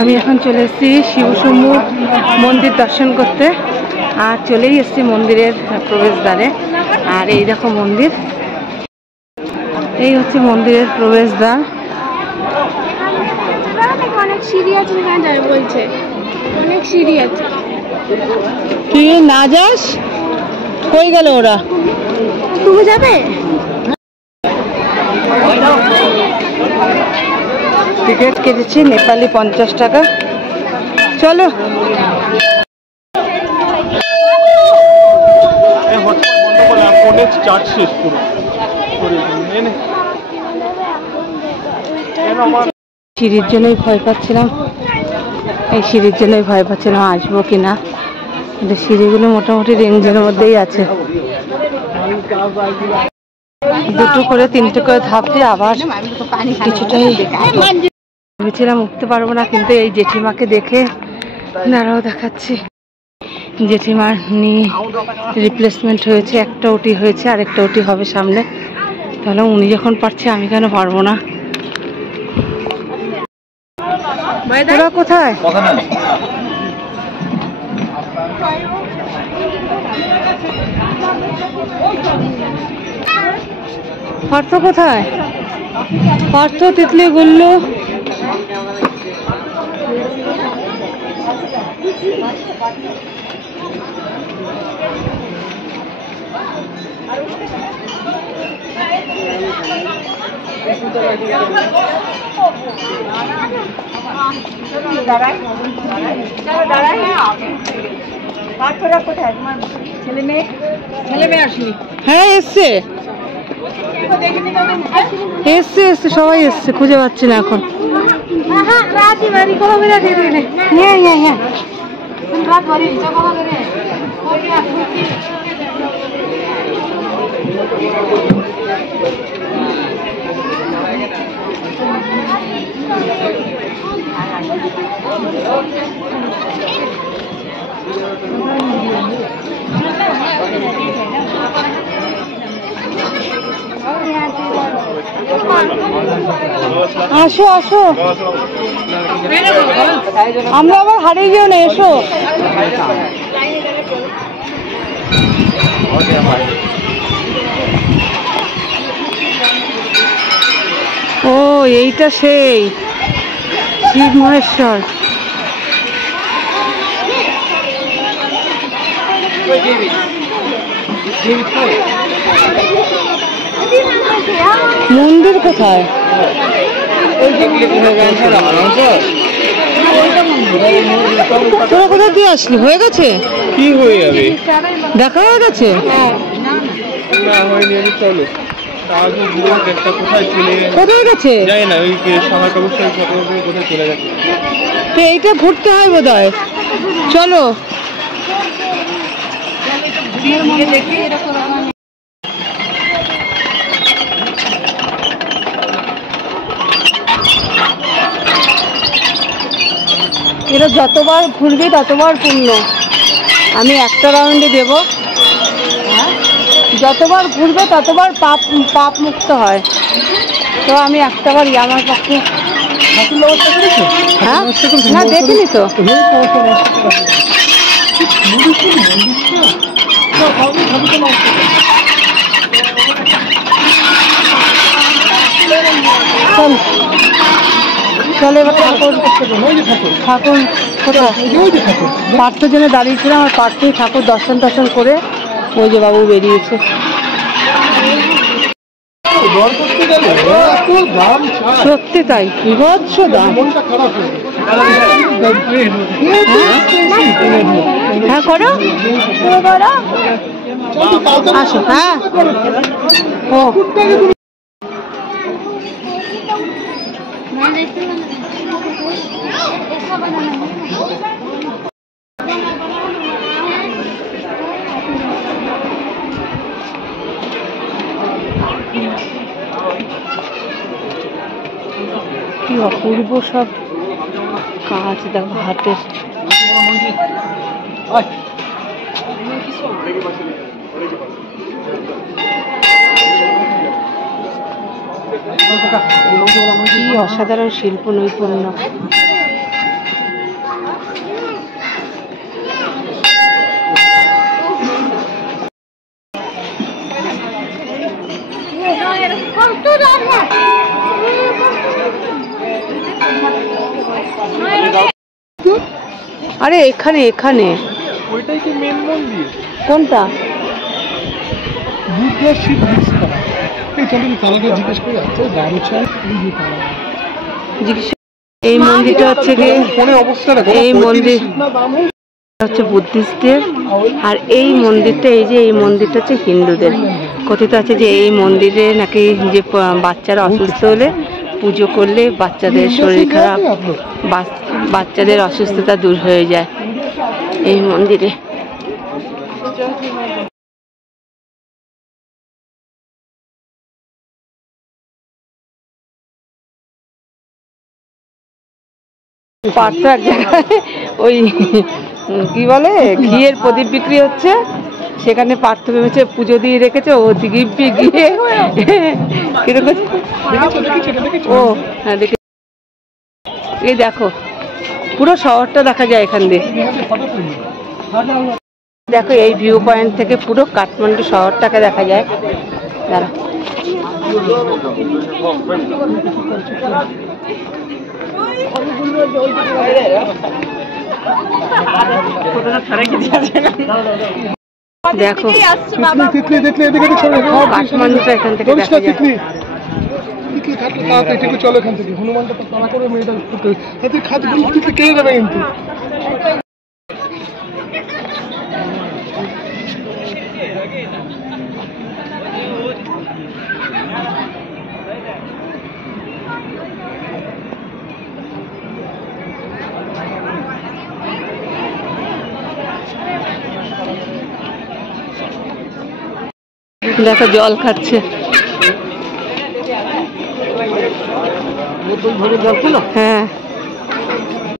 আমি এখন চলে এসেছি শিবশম্ভু মন্দির দর্শন করতে, আর চলেই এসেছি মন্দিরের প্রবেশদ্বারে। আর এই দেখো মন্দির, এই হচ্ছে মন্দিরের প্রবেশদ্বার। অনেক সিঁড়ি আছে, বলছে অনেক সিঁড়ি আছে। তুই না যাস? কই গেল ওরা? তুমি যাবে? টিকিট কেটেছি নেপালি 50 টাকা। চলো। সিঁড়ির জন্যই ভয় পাচ্ছিলাম, এই সিঁড়ির জন্যই ভয় পাচ্ছিলাম আসবো কিনা। কিন্তু সিঁড়িগুলো মোটামুটি রেঞ্জের মধ্যেই আছে। 2টো করে 3টে করে ধাপ দিয়ে আবার কিছুটাই ভেবেছিলাম উঠতে পারবো না, কিন্তু এই জেঠিমাকে দেখে নাড়াও দেখাচ্ছি। জেঠিমার নি রিপ্লেসমেন্ট হয়েছে, একটা ওটি হয়েছে, আরেকটা ওটি হবে সামনে। তাহলে উনি যখন পারছে আমি কেন পারবো না? ওরা কোথায়? পার্থ কোথায়? পার্থ, তিতলি, গুল্লু। হ্যাঁ এসছে, এসছে এসছে, সবাই এসছে, খুঁজে পাচ্ছি না এখন। আসো আসো, আমরা আবার হারিয়ে যেও না, এসো। ও এইটা সেই শিব মহেশ্বর। মন্দির কোথায়? তোরা কোথা দিয়ে আসলি? হয়ে গেছে? কি হয়ে যাবে? দেখা হয়ে গেছে? কোথায় গেছে? জানি না, ওই সামা কাপড় কোথায় চলে গেছে। তো এইটা ঘুরতে হয় বোধ হয়। চলো। এরা যতবার ঘুরবি ততবার পূর্ণ। আমি একটা রাউন্ডে দেব, যতবার ঘুরবে ততবার পাপ মুক্ত হয়। তো আমি একটাবার আমার পক্ষে। হ্যাঁ না, দেখিনি তো। চল এবার ঠাকুর পার্থর জন্য দাঁড়িয়েছিলাম, আর পার্থই ঠাকুর দর্শন করে ওই যে বাবু বেরিয়েছে। সত্যি তাই, বিভৎস দাম। হ্যাঁ করো, আসো। হ্যাঁ ও কি অপূর্ব সব কাজ দেখো হাতের। কি অসাধারণ শিল্প নৈপুণ্য। আরে এখানে এখানে ওইটাই কি মেন মন্দির? কোনটা? বুদ্ধা শিব বিষ্ণু। এই চলুন তালাকে জিজ্ঞেস করে যাচ্ছে দাঁড়ু চাই এই মন্দিরটা হচ্ছে গিয়ে ফোনে অবস্থা দেখো এই মন্দির হচ্ছে বুদ্ধিস্টদের, আর এই মন্দিরটা এই মন্দিরটা হচ্ছে হিন্দুদের। কথিত আছে যে এই মন্দিরে নাকি যে বাচ্চারা অসুস্থ হলে পুজো করলে বাচ্চাদের শরীর খারাপ, বাচ্চাদের অসুস্থতা দূর হয়ে যায় এই মন্দিরে। পার্থ এক জায়গায় ওই কি বলে ঘিয়ের প্রদীপ বিক্রি হচ্ছে, সেখানে পার্থ ভেবেছে পুজো দিয়ে রেখেছে, ও দিব্যি গিয়ে কিরকম ও হ্যাঁ দেখে। এই দেখো পুরো শহরটা দেখা যায় এখান দিয়ে। দেখো এই ভিউ পয়েন্ট থেকে পুরো কাঠমান্ডু শহরটাকে দেখা যায়। দাঁড়া দেখো কাঠমান্ডুটা এখান থেকে দেখা যায়। চলো এখান থেকে হনুমানটা তো তাড়া করে মেয়েটা খাতে কে যাবে কিন্তু। দেখো জল খাচ্ছে। হ্যাঁ